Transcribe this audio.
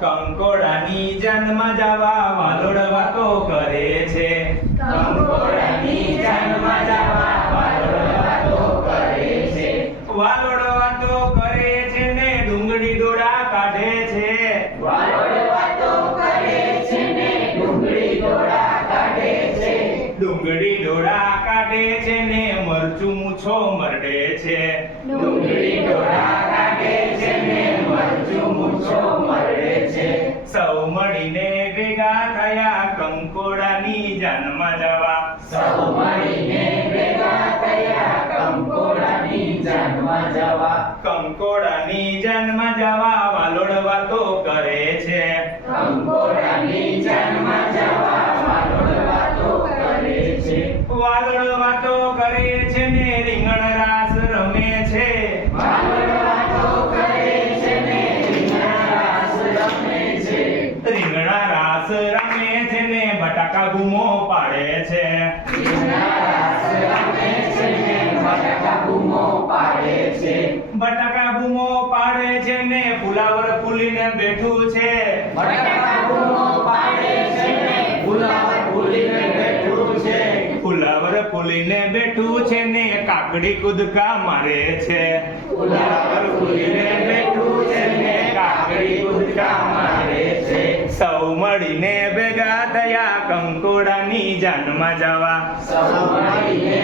કંકોડાની જન્મ જવા વાલોડવા તો કરે છે કંકોડાની જન્મ જવા વાલોડવા તો કરે છે. વાલોડવા તો કરે છે ને ડુંગળી દોડા કાઢે છે વાલોડવા તો કરે છે ને ડુંગળી દોડા કાઢે છે. ડુંગળી દોડા કાઢે છે ને મરચું મૂછો મરડે છે ડુંગળી દોડા સૌ મળીને ભેગા થયા કંકોડાની જન્મ જવા સૌ મળીને ભેગા થયા કંકોડાની જન્મ જવા. કંકોડાની જન્મ જવા વાલોડવા વાતો કરે છે કંકોડાની જન્મ જવા વાલોડ વાતો કરે છે. વાલોડવા તો કરે છે ને રીંગણ રાસ રમે છે બટાકા બૂમો પાડે છે બટાકા બૂમો પાડે છે. ને ફુલાવર ફૂલીને બેઠું છે બટાકા બૂમો પાડે છે ને ફુલાવર ફૂલીને. ફુલાવર ફૂલીને બેઠું છે ને કાકડી કૂદકા મારે છે ફુલાવર ફૂલીને બેઠું છે ને કાકડી કૂદકા. સૌ મળીને ભેગા થયા કંકોડાની જાનમાં જવા. સૌ મળીને